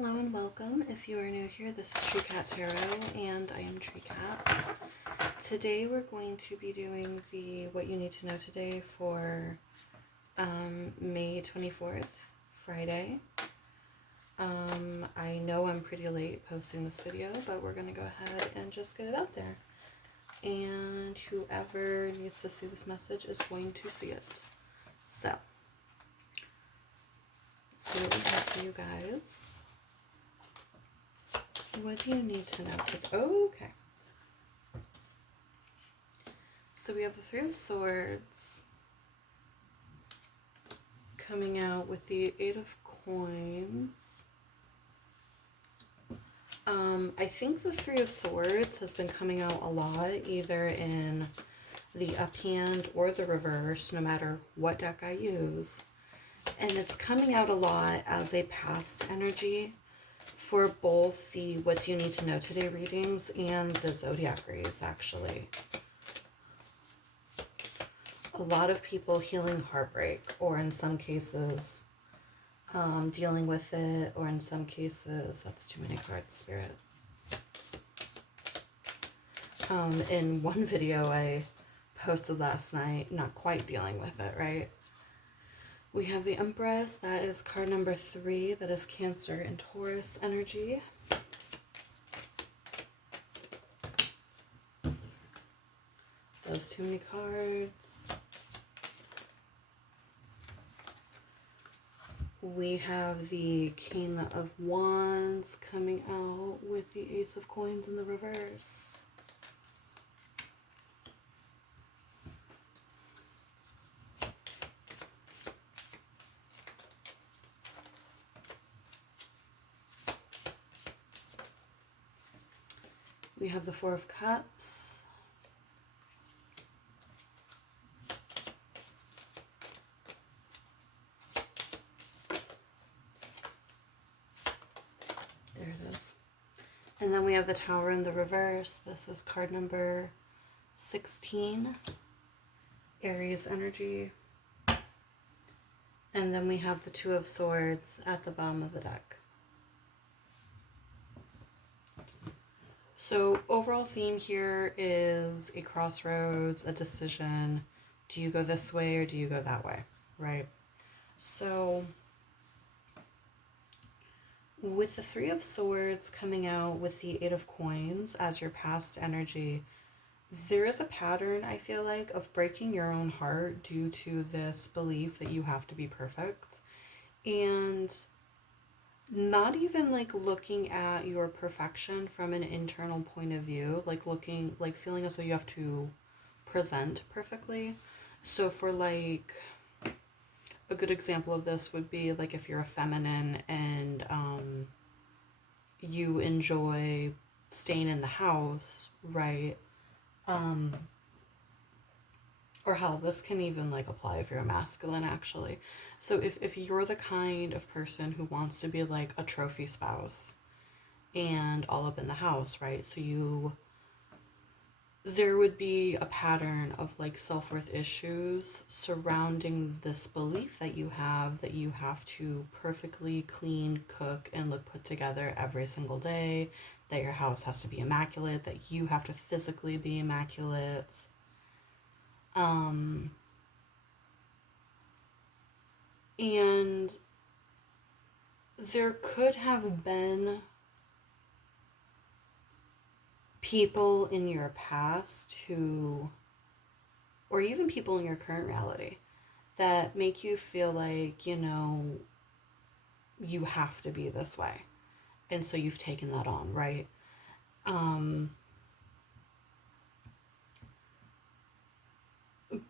Hello and welcome. If you are new here, this is Tree Cat Tarot and I am Tree Cat. Today we're going to be doing the what you need to know today for May 24th, Friday. I know I'm pretty late posting this video, but we're going to go ahead and just get it out there. And whoever needs to see this message is going to see it. So, let's see what we have for you guys. What do you need to know today? Oh, okay. So we have the Three of Swords coming out with the Eight of Coins. I think the Three of Swords has been coming out a lot, either in the uphand or the reverse, no matter what deck I use. And it's coming out a lot as a past energy for both the What Do You Need to Know Today readings and the zodiac reads, actually. A lot of people healing heartbreak, or in some cases dealing with it, or in some cases, that's too many cards, Spirit. In one video I posted last night, not quite dealing with it, right? We have the Empress, that is card number 3, that is Cancer and Taurus energy. Those too many cards. We have the King of Wands coming out with the Ace of Coins in the reverse. We have the Four of Cups. There it is. And then we have the Tower in the reverse. This is card number 16, Aries energy. And then we have the Two of Swords at the bottom of the deck. So overall theme here is a crossroads, a decision. Do you go this way or do you go that way, right? So with the Three of Swords coming out with the Eight of Coins as your past energy, there is a pattern, I feel like, of breaking your own heart due to this belief that you have to be perfect. And not even like looking at your perfection from an internal point of view, like feeling as though you have to present perfectly. So for like a good example of this would be like if you're a feminine and you enjoy staying in the house, right? Or hell, this can even like apply if you're a masculine, actually. So if you're the kind of person who wants to be like a trophy spouse and all up in the house, right? So there would be a pattern of like self-worth issues surrounding this belief that you have to perfectly clean, cook, and look put together every single day, that your house has to be immaculate, that you have to physically be immaculate. And there could have been people in your past who, or even people in your current reality, that make you feel like, you know, you have to be this way. And so you've taken that on, right?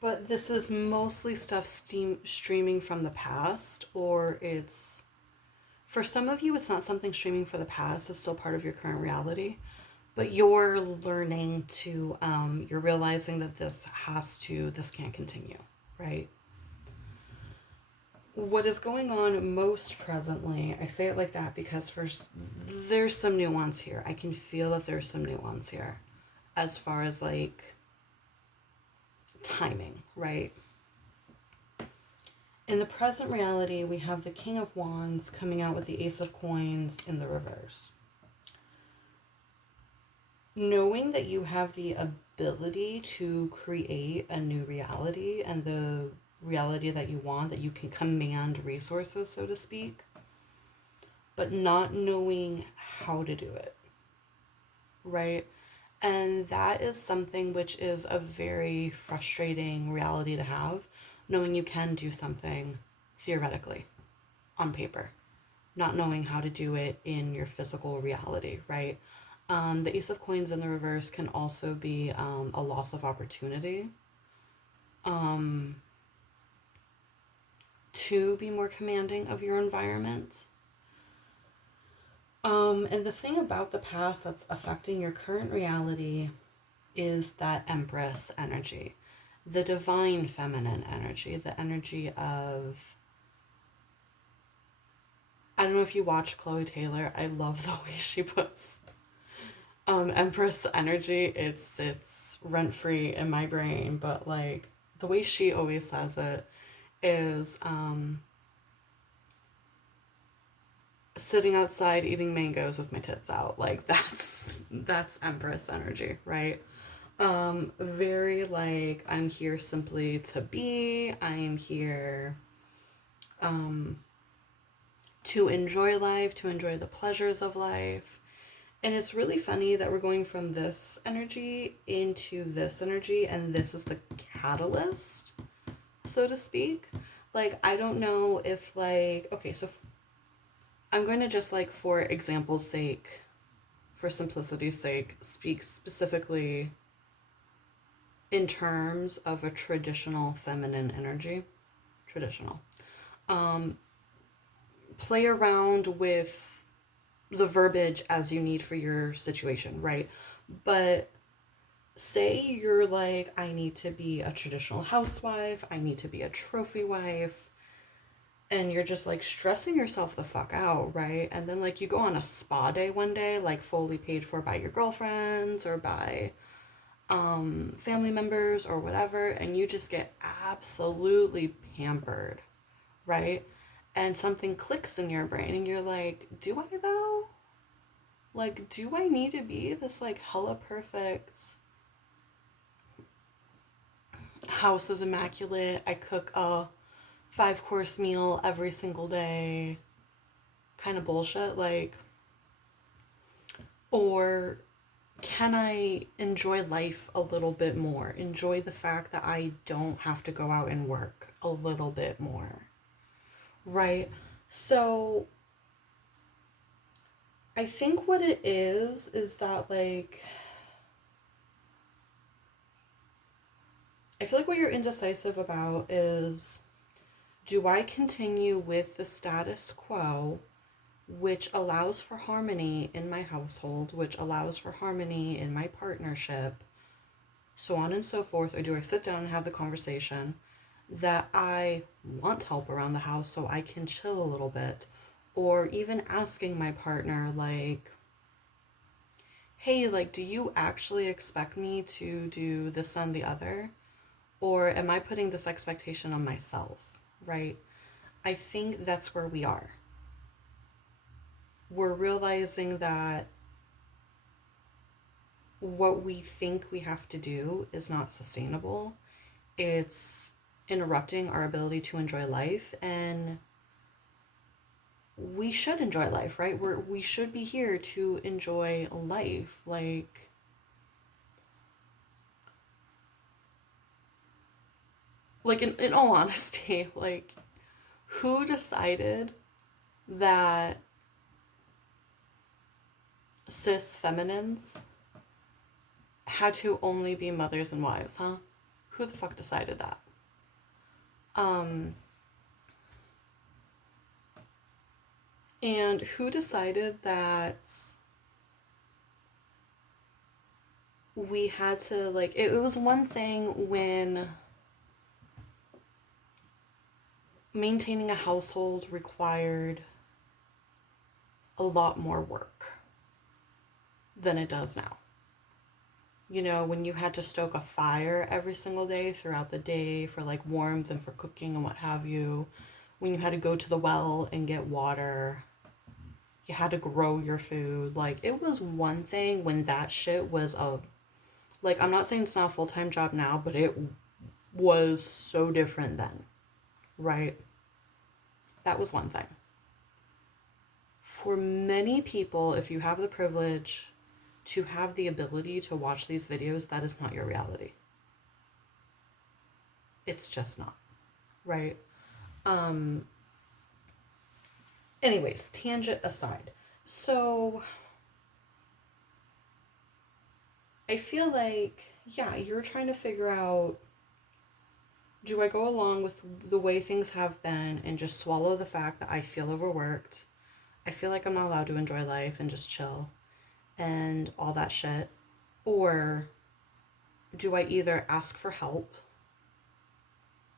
But this is mostly stuff streaming from the past, or it's, for some of you, it's not something streaming from the past, it's still part of your current reality, but you're learning to, you're realizing that this can't continue, right? What is going on most presently, I say it like that because there's some nuance here. I can feel that there's some nuance here as far as like timing, right? In the present reality, we have the King of Wands coming out with the Ace of Coins in the reverse. Knowing that you have the ability to create a new reality and the reality that you want, that you can command resources, so to speak, but not knowing how to do it, right? And that is something which is a very frustrating reality to have, knowing you can do something theoretically on paper, not knowing how to do it in your physical reality, right? The Ace of Coins in the reverse can also be a loss of opportunity um, to be more commanding of your environment. And the thing about the past that's affecting your current reality is that Empress energy, the divine feminine energy, the energy of, I don't know if you watch Chloe Taylor. I love the way she puts Empress energy. It's rent free in my brain, but like the way she always says it is sitting outside eating mangoes with my tits out. Like that's Empress energy, right? Very like, I'm here simply to be. I am here to enjoy life, to enjoy the pleasures of life. And it's really funny that we're going from this energy into this energy, and this is the catalyst, so to speak. Like, I don't know if, like, okay, so I'm going to just, like, for example's sake, for simplicity's sake, speak specifically in terms of a traditional feminine energy. Traditional. Play around with the verbiage as you need for your situation, right? But say you're like, I need to be a traditional housewife, I need to be a trophy wife, and you're just like stressing yourself the fuck out, right? And then like you go on a spa day one day, like fully paid for by your girlfriends or by family members or whatever, and you just get absolutely pampered, right? And something clicks in your brain and you're like, do I though? Like, do I need to be this like hella perfect, house is immaculate, I cook a 5-course meal every single day kind of bullshit? Like, or can I enjoy life a little bit more? Enjoy the fact that I don't have to go out and work a little bit more, right? So I think what it is that, like, I feel like what you're indecisive about is, do I continue with the status quo, which allows for harmony in my household, which allows for harmony in my partnership, so on and so forth, or do I sit down and have the conversation that I want help around the house so I can chill a little bit? Or even asking my partner, like, hey, like, do you actually expect me to do this and the other? Or am I putting this expectation on myself, right? I think that's where we are. We're realizing that what we think we have to do is not sustainable. It's interrupting our ability to enjoy life, and we should enjoy life, right? We should be here to enjoy life. Like in all honesty, like, who decided that cis feminines had to only be mothers and wives, huh? Who the fuck decided that? Um, and who decided that we had to, like, it was one thing when maintaining a household required a lot more work than it does now. You know, when you had to stoke a fire every single day throughout the day for like warmth and for cooking and what have you. When you had to go to the well and get water. You had to grow your food. Like, it was one thing when that shit was a, like, I'm not saying it's not a full-time job now, but it was so different then, right? That was one thing. For many people, if you have the privilege to have the ability to watch these videos, that is not your reality. It's just not, right? Um, Anyways, tangent aside. So, I feel like, yeah, you're trying to figure out, do I go along with the way things have been and just swallow the fact that I feel overworked? I feel like I'm not allowed to enjoy life and just chill and all that shit. Or do I either ask for help,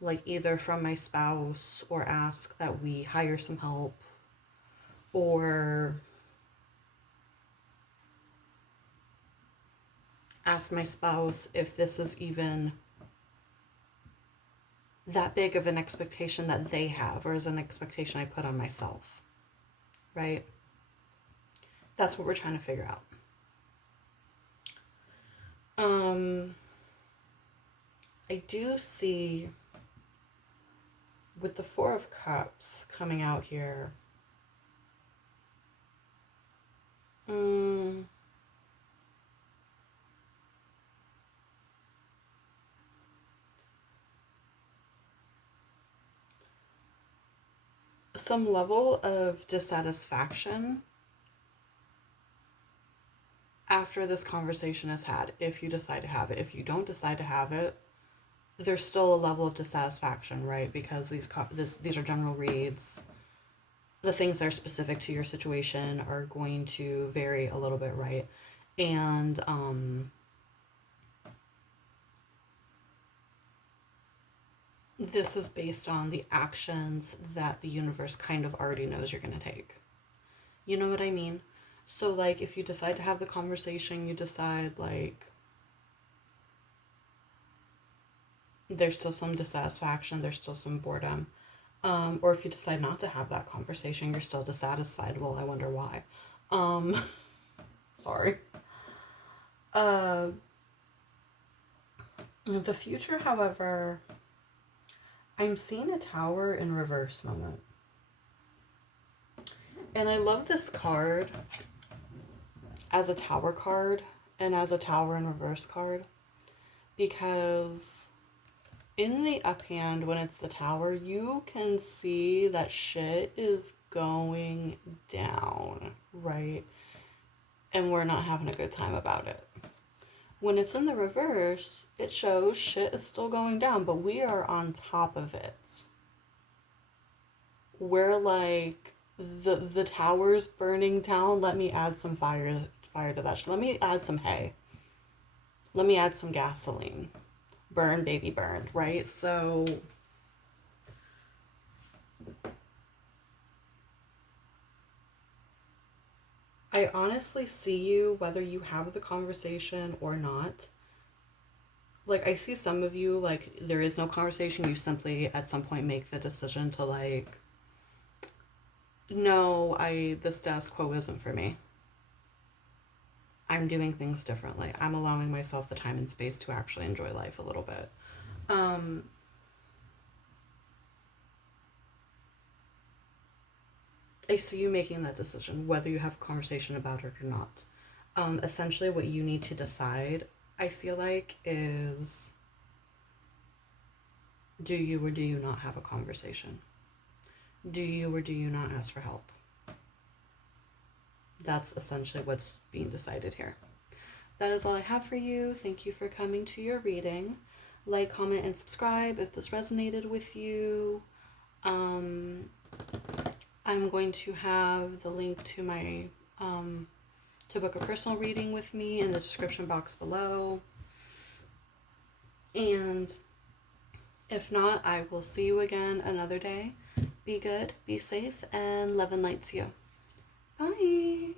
like either from my spouse, or ask that we hire some help, or ask my spouse if this is even that big of an expectation that they have, or is an expectation I put on myself, right? That's what we're trying to figure out. I do see with the Four of Cups coming out here, some level of dissatisfaction after this conversation is had, if you decide to have it. If you don't decide to have it, there's still a level of dissatisfaction, right? Because these are general reads. The things that are specific to your situation are going to vary a little bit, right? And this is based on the actions that the universe kind of already knows you're going to take. You know what I mean? So, like, if you decide to have the conversation, you decide, like, there's still some dissatisfaction, there's still some boredom. Or if you decide not to have that conversation, you're still dissatisfied. Well, I wonder why. Sorry. The future, however, I'm seeing a tower in reverse moment. And I love this card as a tower card and as a tower in reverse card, because in the up hand, when it's the tower, you can see that shit is going down, right? And we're not having a good time about it. When it's in the reverse, it shows shit is still going down, but we are on top of it. We're like, the tower's burning down. Let me add some fire to that. Let me add some hay. Let me add some gasoline. Burn, baby, burn, right? So I honestly see you, whether you have the conversation or not. Like, I see some of you, like, there is no conversation. You simply, at some point, make the decision to, like, no, this status quo isn't for me. I'm doing things differently. I'm allowing myself the time and space to actually enjoy life a little bit. I see you making that decision, whether you have a conversation about it or not. Essentially, what you need to decide, I feel like, is, do you or do you not have a conversation? Do you or do you not ask for help? That's essentially what's being decided here. That is all I have for you. Thank you for coming to your reading. Like, comment, and subscribe if this resonated with you. I'm going to have the link to my to book a personal reading with me in the description box below. And if not, I will see you again another day. Be good, be safe, and love and light to you. Bye.